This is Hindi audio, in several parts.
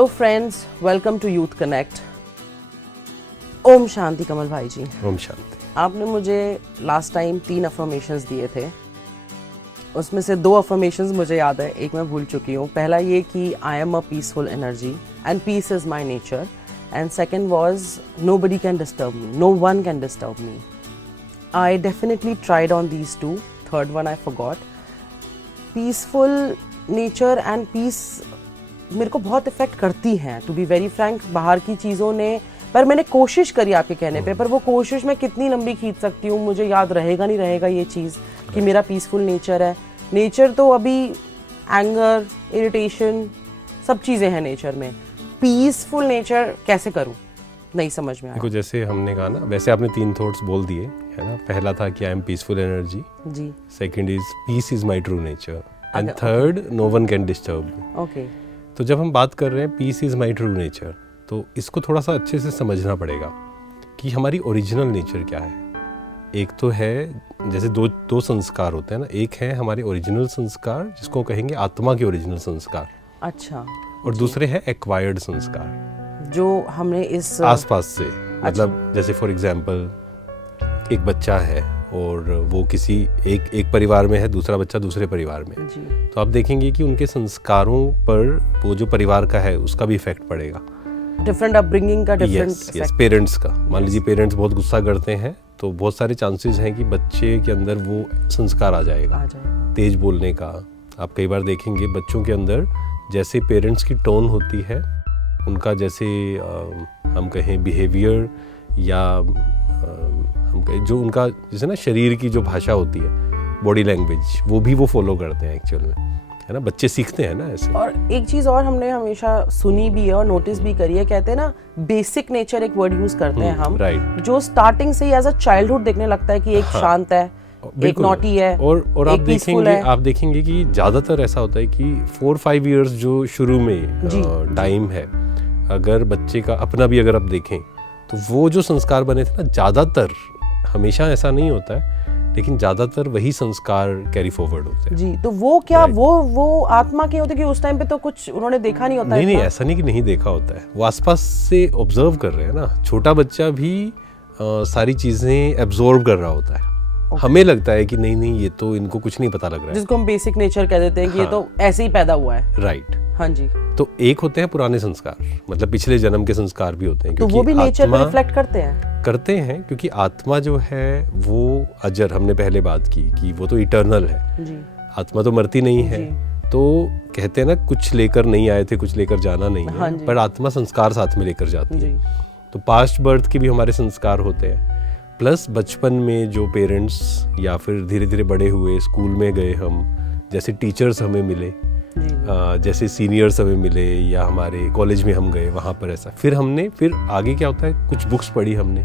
Hello friends, welcome to youth connect. Om Shanti Kamal भाई जी। ओम शांति। आपने मुझे लास्ट टाइम 3 अफर्मेशंस दिए थे, उसमें से 2 अफर्मेशंस मुझे याद है, एक मैं भूल चुकी हूँ। पहला ये कि I am a peaceful energy and peace is my nature, and second was nobody can disturb me, no one can disturb me. I definitely tried on these 2, third one I forgot. Peaceful nature and peace मेरे को बहुत इफेक्ट करती हैं, टू बी वेरी फ्रैंक। बाहर की चीज़ों ने, पर मैंने कोशिश करी आपके कहने पे, पर वो कोशिश मैं कितनी लंबी खींच सकती हूँ, मुझे याद रहेगा नहीं रहेगा ये चीज़ कि मेरा पीसफुल नेचर है। नेचर तो अभी एंगर, इरिटेशन, सब चीज़ें हैं नेचर में। पीसफुल नेचर कैसे करूँ, नहीं समझ में आया। देखो, जैसे हमने कहा ना, वैसे आपने 3 थॉट्स बोल दिए है ना। पहला था कि आई एम पीसफुल एनर्जी जी, second is peace is my true nature, and third no one can disturb me. Okay. तो जब हम बात कर रहे हैं peace is my true nature, तो इसको थोड़ा सा अच्छे से समझना पड़ेगा कि हमारी ओरिजिनल नेचर क्या है। एक तो है, जैसे दो संस्कार होते हैं ना, एक है हमारे ओरिजिनल संस्कार जिसको कहेंगे आत्मा के ओरिजिनल संस्कार, अच्छा, और दूसरे हैं एक्वायर्ड संस्कार जो हमने इस आसपास से। मतलब जैसे फॉर एग्जांपल एक बच्चा है और वो किसी एक परिवार में है, दूसरा बच्चा दूसरे परिवार में, जी, तो आप देखेंगे कि उनके संस्कारों पर वो जो परिवार का है उसका भी इफेक्ट पड़ेगा। डिफरेंट अपब्रिंगिंग का डिफरेंट यस, पेरेंट्स का। मान लीजिए पेरेंट्स बहुत गुस्सा करते हैं तो बहुत सारे चांसेस हैं कि बच्चे के अंदर वो संस्कार आ जाएगा तेज बोलने का। आप कई बार देखेंगे बच्चों के अंदर जैसे पेरेंट्स की टोन होती है, उनका जैसे हम कहें बिहेवियर, या हम कहें जो उनका जैसे ना शरीर की जो भाषा होती है, बॉडी लैंग्वेज, वो भी वो फॉलो करते हैं एक्चुअल में, है ना। बच्चे सीखते हैं ना ऐसे। और एक चीज और हमने हमेशा सुनी भी है और नोटिस भी करी है, कहते हैं ना बेसिक नेचर, एक वर्ड यूज करते हैं हम, राइट, जो स्टार्टिंग से ही एज अ चाइल्डहुड देखने लगता है कि एक शांत है, एक नॉटी है, और आप देखेंगे कि ज्यादातर ऐसा होता है कि 4-5 इयर्स जो शुरू में टाइम है, अगर बच्चे का अपना भी अगर आप देखें तो वो जो संस्कार बने थे ना, ज्यादातर, हमेशा ऐसा नहीं होता है लेकिन ज्यादातर वही संस्कार कैरी फॉरवर्ड होते हैं जी। तो वो क्या वो आत्मा के होते कि उस टाइम पे तो कुछ उन्होंने देखा नहीं होता है। नहीं, ऐसा नहीं कि नहीं देखा होता है, वो आसपास से ऑब्जर्व कर रहे हैं ना। छोटा बच्चा भी सारी चीजें एब्जॉर्ब कर रहा होता है। हमें लगता है कि नहीं ये तो इनको कुछ नहीं पता लग रहा है, जिसको हम बेसिक नेचर कह देते हैं कि ये तो ऐसे ही पैदा हुआ है। राइट, हाँ जी। तो एक होते हैं पुराने संस्कार, मतलब पिछले जन्म के संस्कार भी होते हैं, तो वो भी नेचर में रिफ्लेक्ट करते हैं क्योंकि आत्मा जो है वो अजर, हमने पहले बात की कि वो तो इटर्नल है जी। आत्मा तो मरती नहीं है। तो कहते हैं ना, कुछ लेकर नहीं आए थे, कुछ लेकर जाना नहीं है, पर आत्मा संस्कार साथ में लेकर जाती है। तो पास्ट बर्थ के भी हमारे संस्कार होते हैं, प्लस बचपन में जो पेरेंट्स, या फिर धीरे धीरे बड़े हुए, स्कूल में गए हम, जैसे टीचर्स हमें मिले, जैसे सीनियर्स हमें मिले, या हमारे कॉलेज में हम गए वहाँ पर ऐसा, फिर आगे क्या होता है, कुछ बुक्स पढ़ी हमने,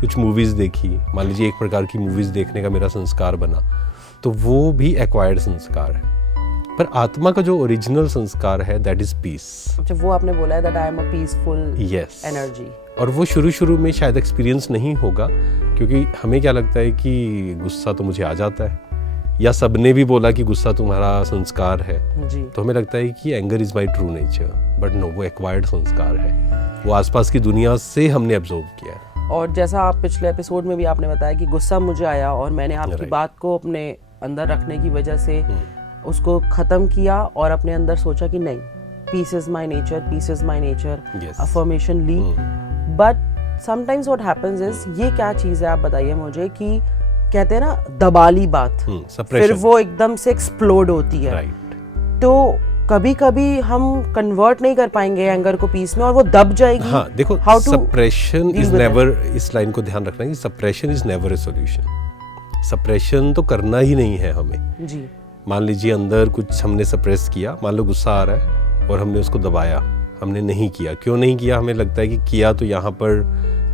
कुछ मूवीज़ देखी। मान लीजिए एक प्रकार की मूवीज़ देखने का मेरा संस्कार बना, तो वो भी एक्वायर्ड संस्कार है। पर आत्मा का जो ओरिजिनल संस्कार है, दैट इज पीस। अच्छा, वो आपने बोला है that I am a peaceful energy. और वो शुरू में शायद एक्सपीरियंस नहीं होगा, क्योंकि हमें क्या लगता है कि गुस्सा तो मुझे आ जाता है, या सबने भी बोला कि गुस्सा तुम्हारा संस्कार है जी। तो हमें लगता है कि anger is my true nature, but no, वो एक्वायर्ड संस्कार है, वो आसपास की दुनिया से हमने एब्जॉर्ब किया है। और जैसा आप पिछले एपिसोड में भी आपने बताया कि गुस्सा मुझे आया और मैंने आपकी बात को अपने अंदर रखने की वजह से उसको खत्म किया और अपने अंदर सोचा कि नहीं, peace is my nature, peace is my nature, affirmation ली। But sometimes what happens is, ये क्या चीज़ है आप बताइए मुझे, कि कहते हैं ना दबाली बात, फिर वो एकदम से एक्सप्लोड होती है। तो कभी कभी हम कन्वर्ट नहीं कर पाएंगे एंगर को पीस में और वो दब जाएगी। हाँ, देखो, सप्रेशन इज नेवर, इस लाइन को ध्यान रखना है कि suppression is never a solution. Suppression तो करना ही नहीं है हमें जी। मान लीजिए अंदर कुछ हमने सप्रेस किया, मान लो गुस्सा आ रहा है और हमने उसको दबाया, हमने नहीं किया। क्यों नहीं किया? हमें लगता है कि किया तो यहाँ पर,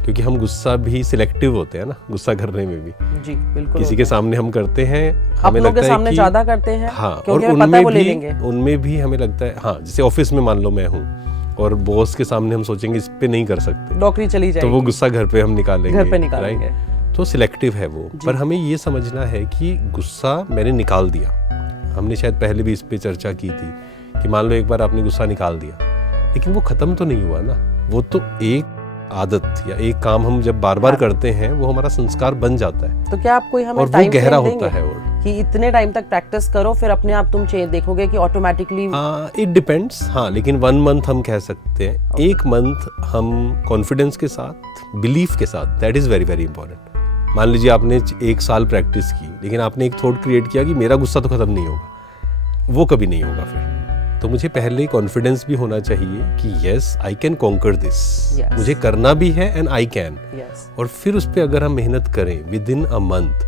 क्योंकि हम गुस्सा भी सिलेक्टिव होते हैं ना, गुस्सा करने में भी जी, बिल्कुल। किसी के सामने हम करते हैं, हमें लगता है कि ज्यादा करते हैं, हाँ, और उनमें भी हमें लगता है, हाँ, जैसे ऑफिस में मान लो मैं हूँ और बॉस के सामने हम सोचेंगे इस पे नहीं कर सकते, नौकरी चली जाएगी, तो वो गुस्सा घर पे हम निकालेंगे, घर पे निकालेंगे। तो सिलेक्टिव है वो। पर हमें ये समझना है कि गुस्सा मैंने निकाल दिया। हमने शायद पहले भी इस पे चर्चा की थी कि मान लो एक बार आपने गुस्सा निकाल दिया, लेकिन वो खत्म तो नहीं हुआ ना, वो तो एक आदत या एक काम हम जब बार बार करते हैं वो हमारा संस्कार बन जाता है। तो क्या आप कोई हमें और वो टाइम गहरा फ्रेम होता देंगे है और कि इतने टाइम तक प्रैक्टिस करो फिर अपने आप तुम चेंज देखोगे कि ऑटोमेटिकली? इट डिपेंड्स, हाँ, लेकिन 1 मंथ हम कह सकते हैं। एक मंथ हम कॉन्फिडेंस के साथ, बिलीफ के साथ, that is very very important. मान लीजिए आपने 1 साल प्रैक्टिस की, लेकिन आपने एक थॉट क्रिएट किया कि मेरा गुस्सा तो खत्म नहीं होगा, वो कभी नहीं होगा फिर। तो मुझे पहले कॉन्फिडेंस भी होना चाहिए कि yes I can conquer this, मुझे करना भी है एंड आई कैन। और फिर उस पर अगर हम मेहनत करें विद इन अ मंथ,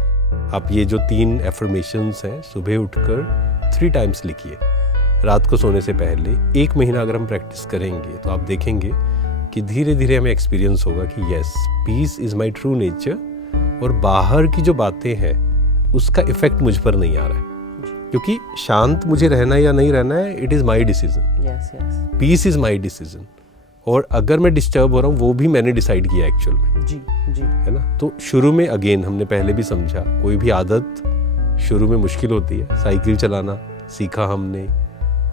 आप ये जो 3 एफर्मेशंस हैं, सुबह उठकर 3 टाइम्स लिखिए, रात को सोने से पहले 1 महीना अगर हम प्रैक्टिस करेंगे तो आप देखेंगे कि धीरे धीरे हमें एक्सपीरियंस होगा कि yes peace is my true nature, और बाहर की जो बातें हैं उसका इफेक्ट मुझ पर नहीं आ रहा है, क्योंकि शांत मुझे रहना या नहीं रहना है, it is my decision, peace is my decision. और अगर मैं डिस्टर्ब हो रहा हूँ वो भी मैंने डिसाइड किया एक्चुअल में, जी जी, है ना। तो शुरू में अगेन हमने पहले भी समझा, कोई भी आदत शुरू में मुश्किल होती है। साइकिल चलाना सीखा हमने,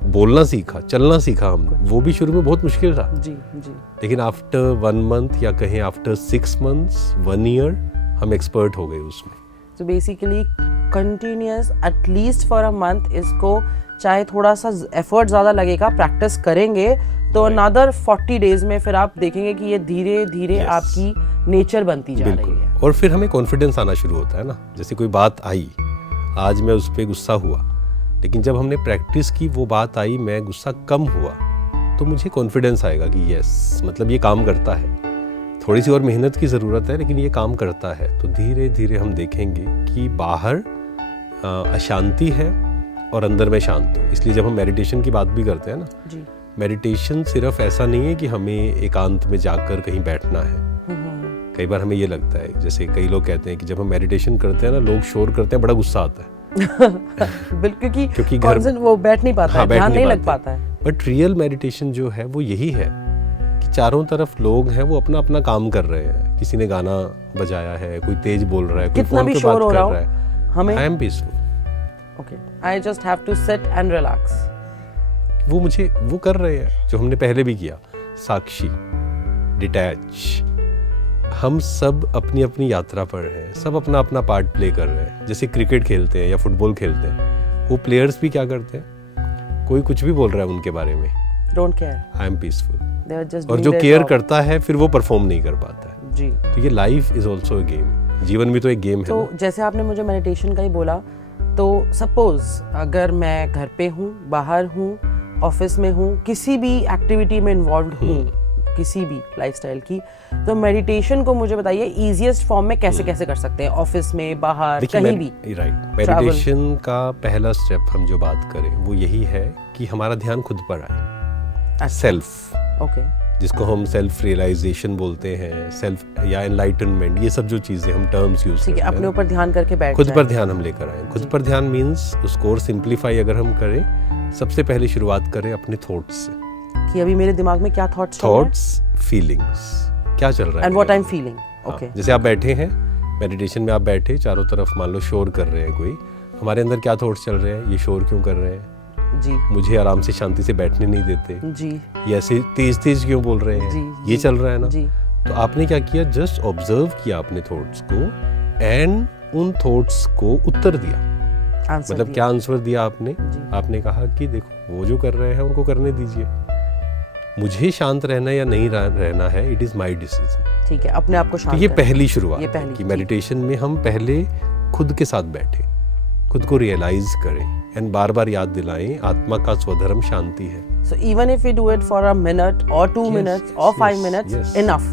बोलना सीखा, चलना सीखा हमने, वो भी शुरू में बहुत मुश्किल था, जी जी। लेकिन आफ्टर 1 मंथ या कहें आफ्टर 6 मंथ्स, 1 ईयर, हम एक्सपर्ट हो गए उसमें। तो basically continuous at least for a month, इसको चाहे थोड़ा सा एफर्ट ज़्यादा लगेगा, प्रैक्टिस करेंगे तो अनदर 40 डेज में फिर आप देखेंगे कि ये धीरे धीरे आपकी नेचर बनती जा रही है। और फिर हमें कॉन्फिडेंस आना शुरू होता है ना। जैसे कोई बात आई, आज मैं उस पर गुस्सा हुआ, लेकिन जब हमने प्रैक्टिस की, वो बात आई, मैं गुस्सा कम हुआ, तो मुझे कॉन्फिडेंस आएगा कि यस मतलब ये काम करता है। थोड़ी सी और मेहनत की ज़रूरत है, लेकिन ये काम करता है। तो धीरे धीरे हम देखेंगे कि बाहर अशांति है और अंदर में शांत हूँ। इसलिए जब हम मेडिटेशन की बात भी करते हैं ना जी, मेडिटेशन सिर्फ ऐसा नहीं है कि हमें एकांत में जाकर कहीं बैठना है। कई बार हमें ये लगता है, जैसे कई लोग कहते हैं कि जब हम मेडिटेशन करते हैं ना, लोग शोर करते हैं, बड़ा गुस्सा आता है। बिल्कुल, क्योंकि घर वो बैठ नहीं पाता, हाँ, ध्यान नहीं लग पाता है। बट रियल मेडिटेशन जो है वो यही है कि चारों तरफ लोग हैं, वो अपना अपना काम कर रहे हैं। किसी ने गाना बजाया है, कोई तेज बोल रहा है, कोई कितना फोन भी पे शोर बात हो कर रहा हो, रहा है, हमें I am peaceful. Okay, I just have to sit and relax. वो कर रहे हैं जो हमने पहले भी किया, साक्षी, डिटैच। हम सब अपनी अपनी यात्रा पर हैं, सब अपना अपना पार्ट प्ले कर रहे हैं। जैसे क्रिकेट खेलते हैं या फुटबॉल खेलते हैं, वो प्लेयर्स भी क्या करते हैं, कोई कुछ भी बोल रहा है उनके बारे में, don't care, I am peaceful. और और जो केयर करता है फिर वो परफॉर्म नहीं कर पाता है जी। तो ये life is also a game, जीवन भी तो एक गेम है। तो जैसे आपने मुझे मेडिटेशन का ही बोला, तो सपोज अगर मैं घर पे हूँ, बाहर हूँ, ऑफिस में हूँ, किसी भी एक्टिविटी में इन्वॉल्व हूँ, किसी भी लाइफस्टाइल की, तो मेडिटेशन को मुझे बताइए इजीएस्ट फॉर्म में कैसे कैसे कर सकते हैं, ऑफिस में, बाहर, कहीं भी। राइट, मेडिटेशन का पहला स्टेप हम जो बात करें वो यही है कि हमारा ध्यान खुद पर आए, सेल्फ, ओके, जिसको हम सेल्फ रियलाइजेशन बोलते हैं, सेल्फ या एनलाइटनमेंट, ये सब जो चीजें हम टर्म्स यूज करते हैं, अपने ऊपर ध्यान करके बैठ खुद पर ध्यान हम लेकर आए। खुद पर ध्यान मीन्स उसको और सिंप्लीफाई अगर हम करें, सबसे पहले शुरुआत करें अपने थॉट्स से, कि अभी मेरे दिमाग में क्या थॉट्स, फीलिंग्स क्या चल रहा है, and what I am feeling. Okay, जैसे आप बैठे हैं मेडिटेशन में, आप बैठे, चारों तरफ मान लो शोर कर रहे हैं कोई, हमारे अंदर क्या थॉट्स चल रहे हैं, ये शोर क्यों कर रहे हैं जी, मुझे आराम से शांति से बैठने नहीं देते जी, ये ऐसे तेज तेज क्यों बोल रहे हैं जी, ये चल रहा है ना जी। तो आपने क्या किया, जस्ट ऑब्जर्व किया अपने थॉट्स को एंड उन थॉट्स को उत्तर दिया। मतलब क्या आंसर दिया आपने, आपने कहा कि देखो वो जो कर रहे हैं उनको करने दीजिए, मुझे शांत रहना या नहीं रहना है, इट इज माय डिसीजन। ठीक है, अपने आप को शांत। तो ये पहली शुरुआत है कि मेडिटेशन में हम पहले खुद के साथ बैठे, खुद को रियलाइज करें एंड बार बार याद दिलाएं आत्मा का स्वधर्म शांति है। So even if we do it for a minute or 2 minutes or 5 minutes, enough,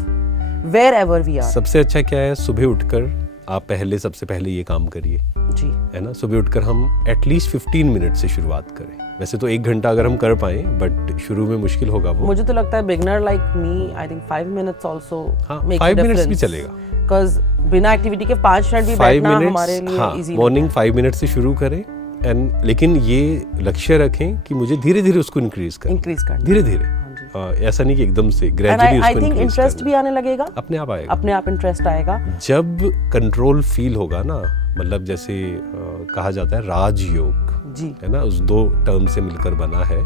wherever we are. सबसे अच्छा क्या है, सुबह उठकर आप सबसे पहले ये काम करिए जी, है ना। सुबह उठकर हम एटलीस्ट 15 मिनट से शुरुआत करें। वैसे तो 1 घंटा अगर हम कर पाए, बट शुरू में मुश्किल होगा वो। मुझे तो लगता है beginner like me, I think 5 minutes also make 5 minutes भी चलेगा, बिकॉज़ बिना एक्टिविटी के 5 मिनट भी बैठना हमारे लिए इजी। मॉर्निंग 5 मिनट से शुरू करें एंड लेकिन ये लक्ष्य रखें कि मुझे धीरे धीरे उसको इंक्रीज करना, धीरे धीरे, ऐसा नहीं कि एकदम से ग्रेजुअली उसको इंक्रीज करना। इंटरेस्ट भी आने लगेगा, अपने आप आएगा, अपने आप इंटरेस्ट आएगा जब कंट्रोल फील होगा ना। मतलब जैसे कहा जाता है राजयोग जी, है ना, उस 2 टर्म से मिलकर बना है।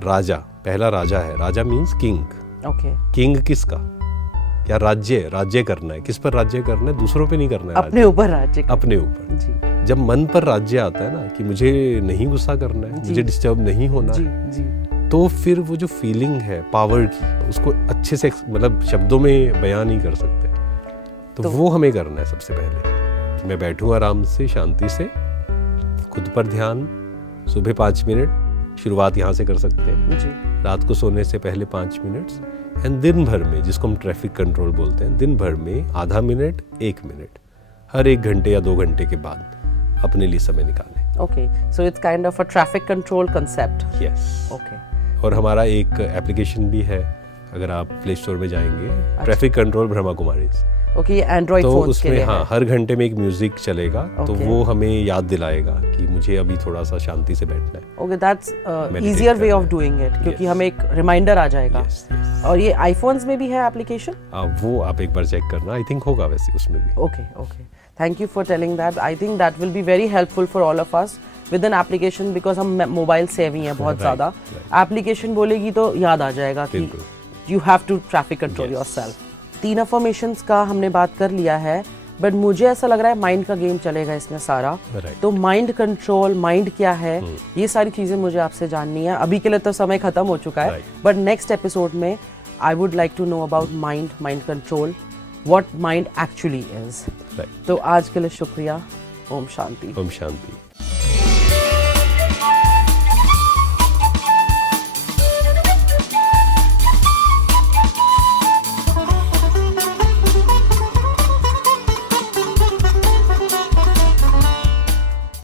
राजा पहला राजा है, राजा मीन्स किंग। ओके, किंग किसका, क्या राज्य, राज्य करना है, किस पर राज्य करना है, दूसरों पे नहीं करना है, अपने ऊपर राज्य करना। अपने ऊपर। जी जब मन पर राज्य आता है ना कि मुझे नहीं गुस्सा करना है, मुझे डिस्टर्ब नहीं होना जी है, जी तो फिर वो जो फीलिंग है पावर की, उसको अच्छे से मतलब शब्दों में बयान नहीं कर सकते। तो वो हमें करना है सबसे पहले कि मैं बैठूं आराम से, शांति से, खुद पर ध्यान। सुबह 5 मिनट शुरुआत यहाँ से कर सकते हैं, जी रात को सोने से पहले 5 मिनट, एंड दिन भर में, जिसको हम ट्रैफिक कंट्रोल बोलते हैं, दिन भर में आधा मिनट, 1 मिनट, हर 1 घंटे या 2 घंटे के बाद अपने लिए समय निकालें। Okay, so it's kind of a traffic control concept. Yes. Okay, और हमारा एक एप्लीकेशन भी है, अगर आप प्ले स्टोर में जाएंगे, traffic control Brahma Kumari, okay, ये एंड्रॉइड तो फोन्स के उसमें लिए हाँ है। हर घंटे में एक म्यूजिक चलेगा, तो Okay. वो हमें याद दिलाएगा कि मुझे अभी थोड़ा सा शांति से बैठना है। Okay, that's Meditate easier way करना ऑफ है। डूइंग इट, क्योंकि Yes. हमें एक रिमाइंडर आ जाएगा। Yes, yes. और ये आईफोन्स में भी है एप्लीकेशन? वो आप एक बार चेक करना, आई थिंक होगा वैसे उसमें भी। Okay okay, thank you for telling that. I think that will be very helpful for all of us with an application, because हम मोबाइल सेवी हैं बहुत Right, ज़्यादा। एप्लीकेशन बोलेगी तो याद आ जाएगा कि बिल्कुल। You have to traffic control Yes. Yourself. 3 affirmations का हमने बात कर लिया है, बट मुझे ऐसा लग रहा है माइंड का गेम चलेगा इसमें सारा। Right. तो माइंड कंट्रोल, माइंड क्या है, ये सारी चीज़ें मुझे आपसे जाननी है। अभी के लिए तो समय खत्म हो चुका है, Right. बट नेक्स्ट एपिसोड में I would like to know about mind, mind control, what mind actually is. Right. तो आज के लिए शुक्रिया। ओम शांति। ओम शांति।